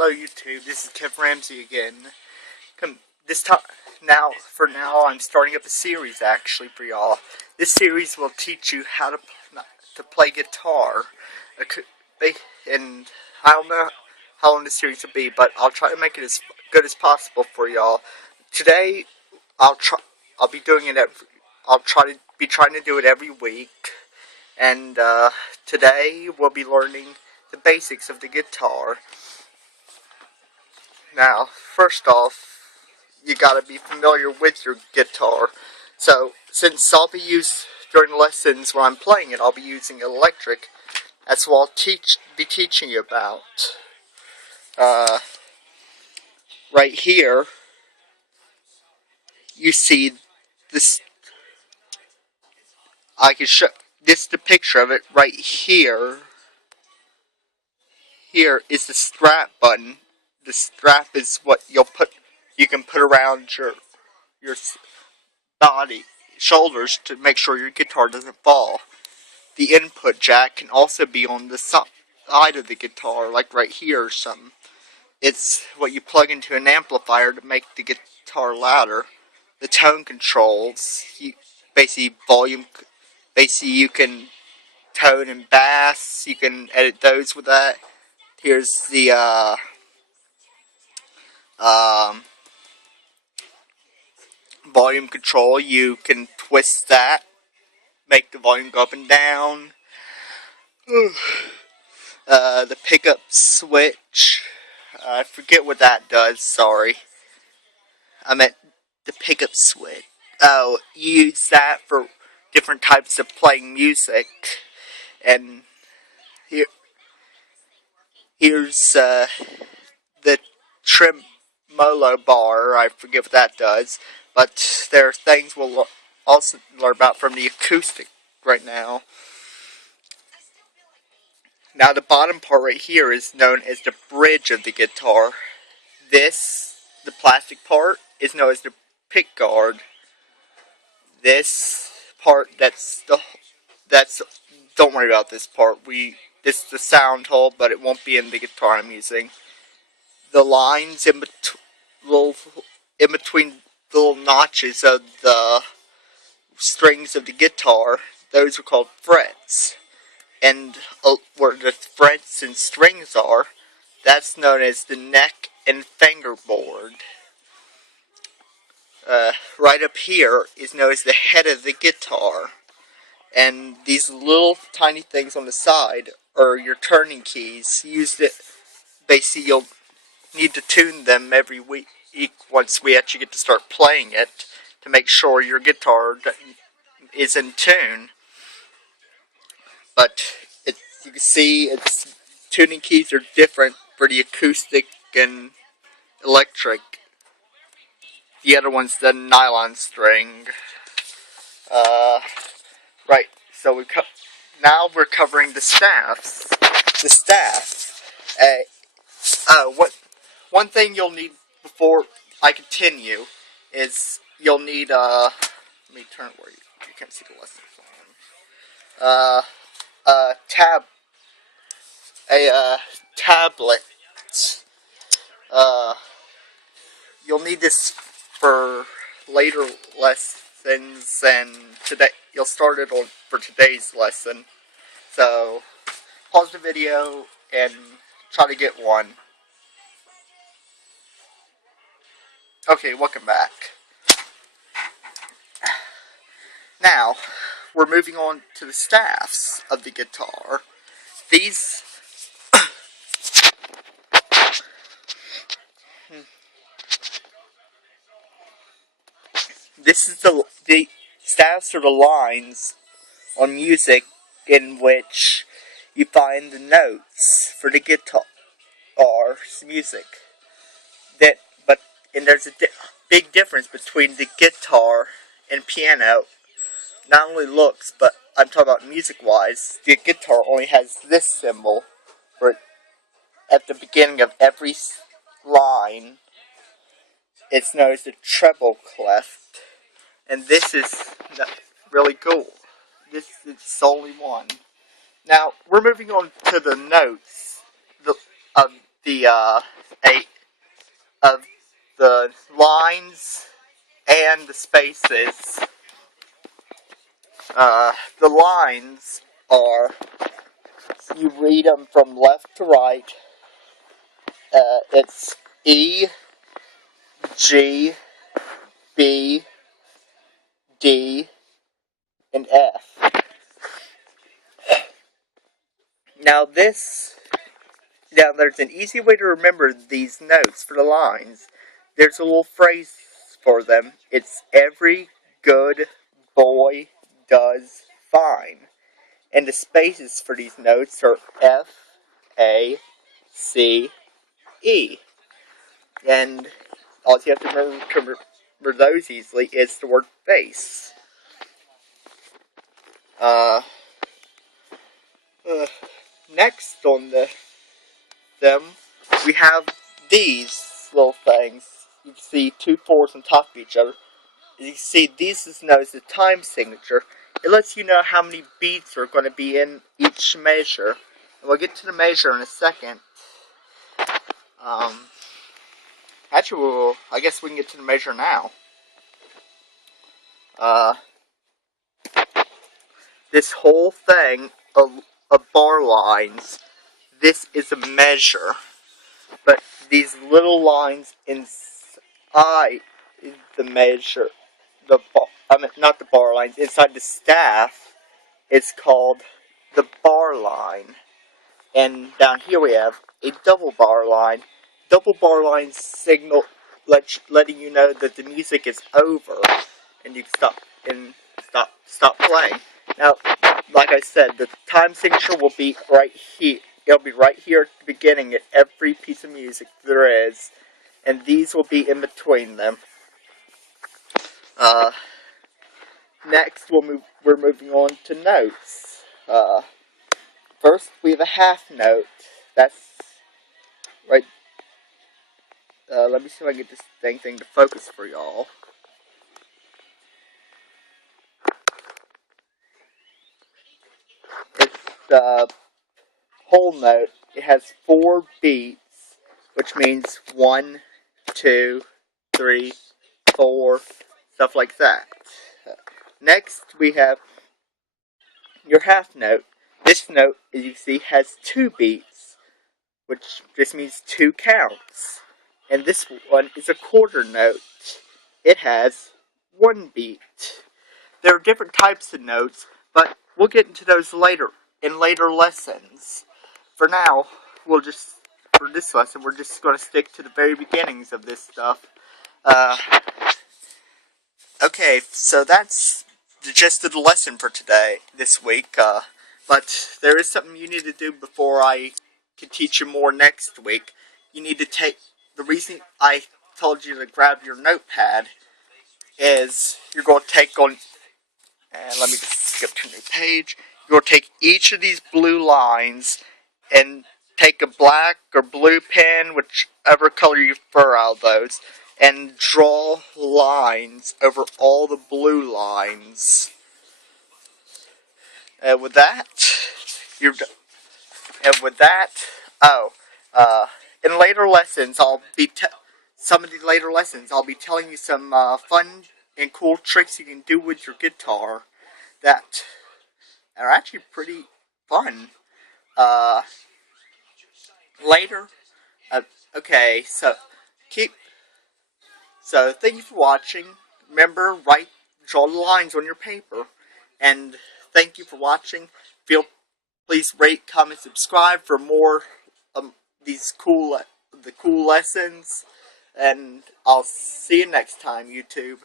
Hello YouTube, this is Kev Ramsey again. This time, now I'm starting up a series actually for y'all. This series will teach you how to play guitar. And I don't know how long this series will be, but I'll try to make it as good as possible for y'all. Today, I'll be doing it I'll try to do it every week. And today we'll be learning the basics of the guitar. Now, first off, you gotta be familiar with your guitar. So, since I'll be during lessons when I'm playing it, I'll be using electric. That's what I'll be teaching you about. Right here, you see this. I can show this. The picture of it right here. Here is the strap button. The strap is what you can put around your body, shoulders, to make sure your guitar doesn't fall. The input jack can also be on the side of the guitar, like right here or something. It's what you plug into an amplifier to make the guitar louder. The tone controls, basically you can tone and bass, you can edit those with that. Here's the volume control. You can twist that, make the volume go up and down. The pickup switch, I forget what that does, sorry. I meant the pickup switch. Oh, you use that for different types of playing music. And here's the tremolo bar. I forget what that does. But there are things we'll also learn about from the acoustic right now. Now the bottom part right here is known as the bridge of the guitar. The plastic part, is known as the pick guard. This part, don't worry about this part. This is the sound hole, but it won't be in the guitar I'm using. The lines in between the little notches of the strings of the guitar, those are called frets. And where the frets and strings are, that's known as the neck and fingerboard. Right up here is known as the head of the guitar. And these little tiny things on the side are your turning keys. Basically, you'll need to tune them every week once we actually get to start playing it to make sure your guitar is in tune. But you can see its tuning keys are different for the acoustic and electric. The other one's the nylon string. Right, so now we're covering the staffs. The staff. One thing you'll need before I continue is you'll need let me turn where you can't see the lesson plan. Tablet. You'll need this for later lessons, and today you'll start it for today's lesson. So pause the video and try to get one. Okay, welcome back. Now we're moving on to the staffs of the guitar. This is the staffs are the lines on music in which you find the notes for the guitar's music. And there's a big difference between the guitar and piano. Not only looks, but I'm talking about music-wise. The guitar only has this symbol at the beginning of every line. It's known as the treble clef. And this is really cool. This is only one. Now, we're moving on to the notes of the of the lines and the spaces. The lines are, you read them from left to right. It's E, G, B, D, and F. Now there's an easy way to remember these notes for the lines. There's a little phrase for them. It's every good boy does fine. And the spaces for these notes are F, A, C, E. And all you have to remember those easily is the word face. Next on them, we have these little things. You can see two fours on top of each other. As you can see, this is known as the time signature. It lets you know how many beats are going to be in each measure. And we'll get to the measure in a second. Actually, I guess we can get to the measure now. This whole thing of bar lines, this is a measure. But these little lines inside the measure, not the bar lines, inside the staff, is called the bar line. And down here we have a double bar line. Double bar line signal letting you know that the music is over, and you can stop playing. Now, like I said, the time signature will be right here. It'll be right here at the beginning of every piece of music there is, and these will be in between them. Next, we're moving on to notes. First, we have a half note. That's right. Let me see if I can get this thing to focus for y'all. It's the whole note. It has 4 beats, which means 1, 2, 3, 4, stuff like that. Next, we have your half note. This note, as you see, has 2 beats, which just means 2 counts. And this one is a quarter note. It has 1 beat. There are different types of notes, but we'll get into those later, in later lessons. For now, for this lesson, we're just going to stick to the very beginnings of this stuff. Okay, so that's the gist of the lesson for this week. But there is something you need to do before I can teach you more next week. You need to take, the reason I told you to grab your notepad is you're going to take on, and let me just skip to a new page. You're going to take each of these blue lines and take a black or blue pen, whichever color you prefer out of those, and draw lines over all the blue lines. And with that, you're done. And with that, in later lessons, some of these later lessons, I'll be telling you some fun and cool tricks you can do with your guitar that are actually pretty fun. Later, okay, so thank you for watching. Remember, draw the lines on your paper, and thank you for watching. Please rate, comment, subscribe for more these cool lessons, and I'll see you next time, YouTube.